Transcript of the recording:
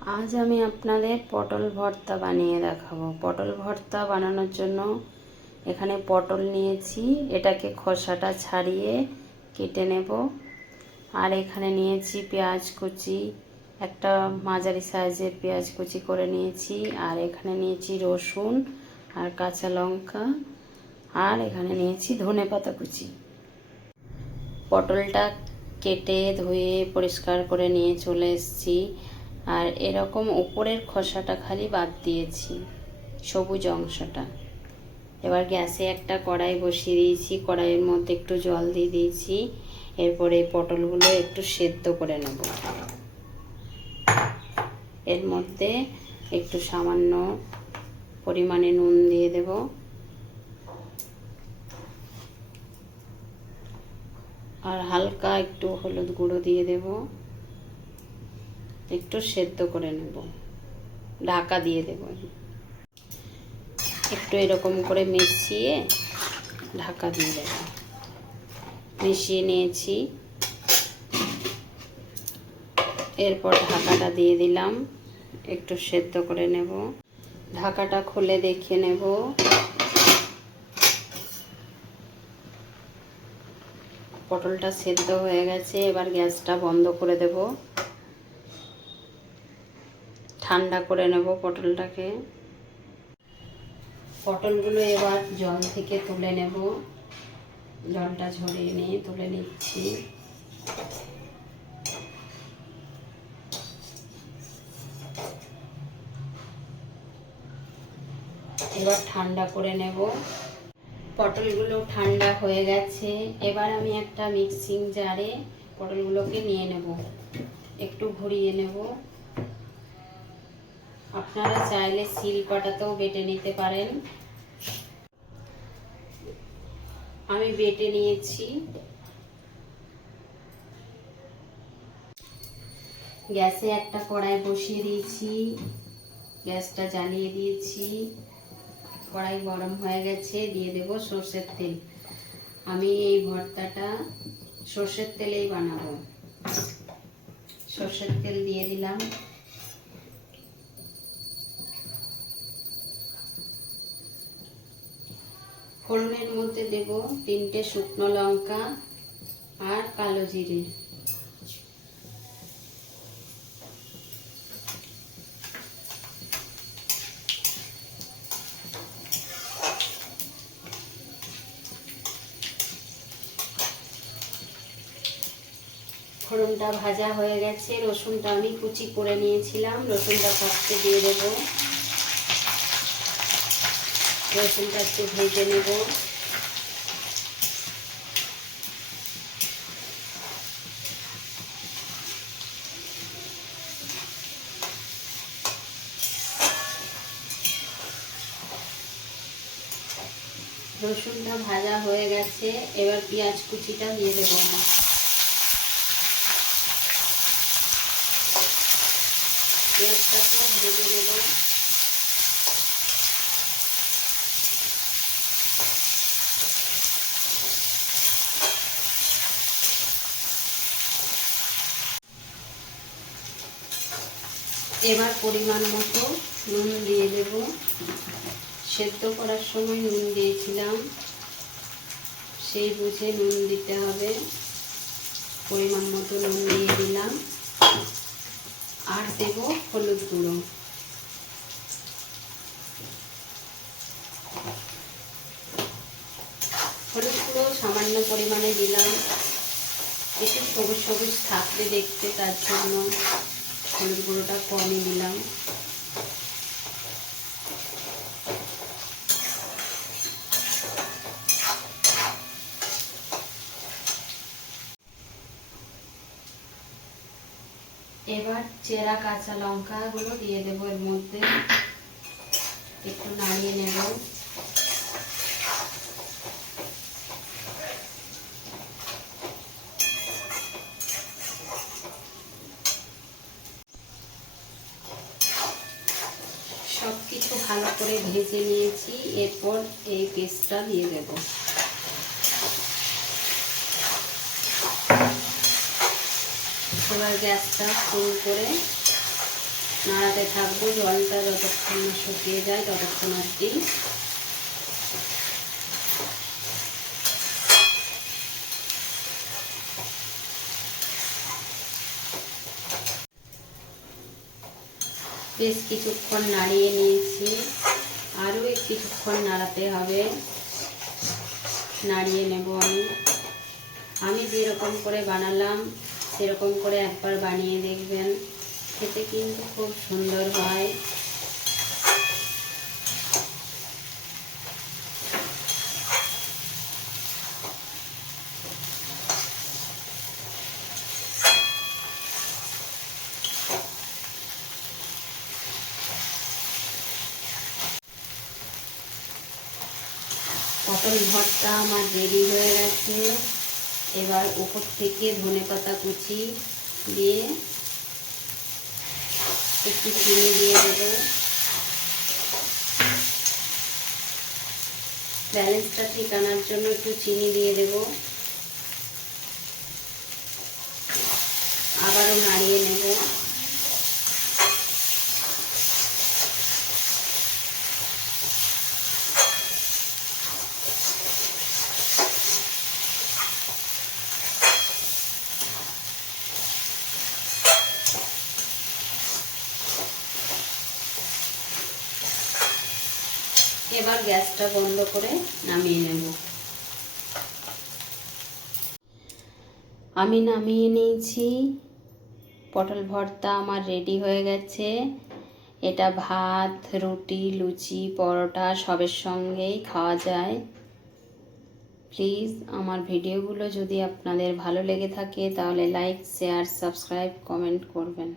আজ আমি আপনাদের পটল ভর্তা বানিয়ে দেখাবো। পটল ভর্তা বানানোর জন্য এখানে পটল নিয়েছি। এটাকে খোসাটা ছাড়িয়ে কেটে নেব। আর এখানে নিয়েছি পেঁয়াজ কুচি। একটা মাঝারি সাইজের পেঁয়াজ কুচি করে নিয়েছি। আর এখানে নিয়েছি রসুন আর কাঁচা লঙ্কা। আর এখানে নিয়েছি ধনে পাতা কুচি। পটলটা কেটে ধুয়ে পরিষ্কার করে নিয়ে চলে এসেছি। আর এরকম উপরের খোসাটা খালি বাদ দিয়েছি, সবুজ অংশটা। এবার গ্যাসে একটা কড়াই বসিয়ে দিয়েছি, কড়াইয়ের মধ্যে একটু জল দিয়ে দিয়েছি, এরপরে এই পটলগুলো একটু সেদ্ধ করে নেব। এর মধ্যে একটু সামান্য পরিমাণে নুন দিয়ে দেব। আর হালকা একটু হলুদ গুঁড়ো দিয়ে দেব। একটু সেদ্ধ করে নেব। ঢাকা দিয়ে দেব। একটু এরকম করে মিশিয়ে ঢাকা দিয়ে দেব। মিশিয়ে নিয়েছি। এরপর ঢাকাটা দিয়ে দিলাম। একটু সেদ্ধ করে নেব। ঢাকাটা খুলে দেখে নেব। পটলটা সেদ্ধ হয়ে গেছে। এবার গ্যাসটা বন্ধ করে দেব। ঠান্ডা করে নেব পটলটাকে। পটলগুলো এবার জল থেকে তুলে নেব। জলটা ঝরিয়ে নিয়ে তুলে নিচ্ছি। এবার ঠান্ডা করে নেব। পটলগুলো ঠান্ডা হয়ে গেছে। এবার আমি একটা মিক্সিং জারে পটলগুলোকে নিয়ে নেব। একটু ঘুরিয়ে নেব। আপনারা চাইলে শিল পাটাতেও বেটে নিতে পারেন। আমি বেটে নিয়েছি। গ্যাসে একটা কড়াই বসিয়ে দিয়েছি। গ্যাসটা জ্বালিয়ে দিয়েছি। কড়াই গরম হয়ে গেছে, দিয়ে দেব সর্ষের তেল। আমি এই ভর্তাটা সর্ষের তেলেই বানাবো। সর্ষের তেল দিয়ে দিলাম। ফোড়নের মধ্যে দেব তিনটে শুকনো লঙ্কা আর কালো জিরে। ফোড়নটা ভাজা হয়ে গেছে, রসুনটা আমি কুচি করে নিয়েছিলাম, রসুনটা কাটতে দিয়ে দেবো। রসুনটা একটু ভেজে নেব। রসুনটা ভাজা হয়ে গেছে, এবার পেঁয়াজ কুচিটা দিয়ে দেবো না পেঁয়াজটাকে ভেজে নেব। এবার পরিমাণ মতো নুন দিয়ে দেব। সেদ্ধ করার সময় নুন দিয়েছিলাম। সেই বুঝে নুন দিতে হবে। পরিমাণ মতো নুন দিয়ে দিলাম। আর দেব হলুদ গুঁড়ো। হলুদ গুঁড়ো সামান্য পরিমাণে দিলাম। একটু সবুজ সবুজ থাকবে দেখতে তার জন্য। হলুদ গুঁড়োটা কমই দিলাম এবার চেরা কাঁচা লঙ্কাগুলো দিয়ে দেবো এর মধ্যে। একটু নাড়িয়ে নেব। করে ভেজে নিয়েছি, এরপর এই পেস্টটা দিয়ে দেব। এবার গ্যাসটা ফুল করে নাড়াতে থাকব, জলটা যতক্ষণ শুকিয়ে যায় ততক্ষণ অবধি। বেশ কিছুক্ষণ নাড়িয়ে নিয়েছি। আরও কিছুক্ষণ নাড়াতে হবে। নাড়িয়ে নেব আমি। আমি যেরকম করে বানালাম, সেরকম করে একবার বানিয়ে দেখবেন। খেতে কিন্তু খুব সুন্দর হয়। পটল ভর্তা আমার রেডি হয়ে গেছে। এবার উপর থেকে ধনে পাতা কুচি দিয়ে একটু চিনি দিয়ে দেবো। ব্যালেন্সটা ঠিক আনার জন্য একটু চিনি দিয়ে দেব আবারও নাড়িয়ে নেব এবার গ্যাসটা বন্ধ করে নামিয়ে নেব। আমি নামিয়ে নিয়েছি। পটল ভর্তা আমার রেডি হয়ে গেছে। এটা ভাত, রুটি, লুচি, পরোটা সবের সঙ্গেই খাওয়া যায়। প্লিজ আমার ভিডিওগুলো যদি আপনাদের ভালো লেগে থাকে তাহলে লাইক শেয়ার সাবস্ক্রাইব কমেন্ট করবেন।